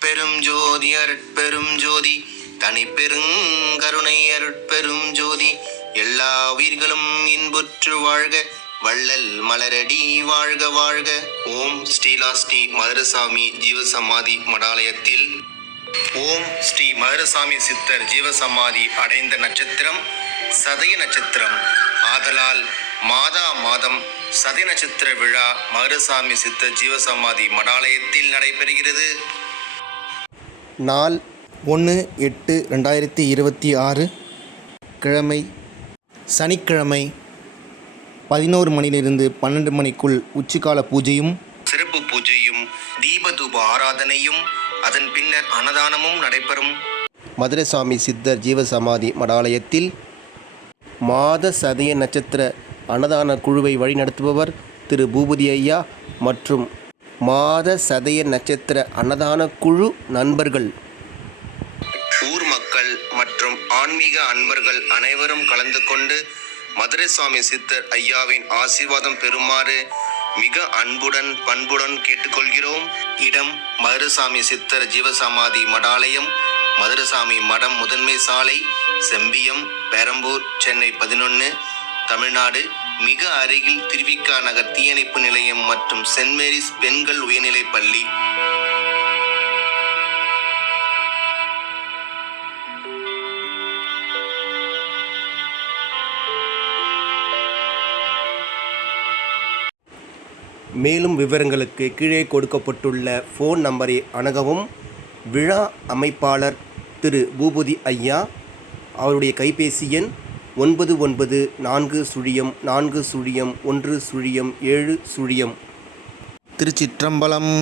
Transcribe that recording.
அருட்பெரும் ஜோதி அருட்பெரும் ஜோதி தனி பெருங்கருணை அருட்பெரும் ஜோதி எல்லா உயிர்களும் இன்புற்று வாழ்க வள்ளல் மலரடி வாழ்க வாழ்க. ஓம் ஸ்ரீலாஸ்ரீ மதுரசாமி ஜீவசமாதி மடாலயத்தில் ஓம் ஸ்ரீ மதுரசாமி சித்தர் ஜீவசமாதி அடைந்த நட்சத்திரம் சதய நட்சத்திரம் ஆதலால் மாதா மாதம் சதய நட்சத்திர விழா மதுரசாமி சித்தர் ஜீவசமாதி மடாலயத்தில் நடைபெறுகிறது. நாள் 1/8/2026 கிழமை சனிக்கிழமை 11 மணியிலிருந்து 12 மணிக்குள் உச்சிக்கால பூஜையும் சிறப்பு பூஜையும் தீபதூப ஆராதனையும் அதன் பின்னர் அன்னதானமும் நடைபெறும். மதுரசாமி சித்தர் ஜீவசமாதி மடாலயத்தில் மாத சதய நட்சத்திர அன்னதான குழுவை வழிநடத்துபவர் திரு பூபதி ஐயா மற்றும் மாத சதய நட்சத்திர அன்னதான குழு நண்பர்கள், ஊர் மக்கள் மற்றும் ஆன்மீக அன்பர்கள் அனைவரும் கலந்து கொண்டு மதுரசாமி சித்தர் ஐயாவின் ஆசீர்வாதம் பெறுமாறு மிக அன்புடன் பண்புடன் கேட்டுக்கொள்கிறோம். இடம் மதுரசாமி சித்தர் ஜீவசமாதி மடாலயம், மதுரசாமி மடம், முதன்மை சாலை, செம்பியம், பெரம்பூர், சென்னை 11, தமிழ்நாடு. மிக அருகில் திருவிக்கா நகர் தீயணைப்பு நிலையம் மற்றும் சென்ட் மேரிஸ் பெண்கள் உயர்நிலைப் பள்ளி. மேலும் விவரங்களுக்கு கீழே கொடுக்கப்பட்டுள்ள ஃபோன் நம்பரை அணுகவும். விழா அமைப்பாளர் திரு பூபதி ஐயா. அவருடைய கைபேசி எண் 9940401007. திருச்சிற்றம்பலம்.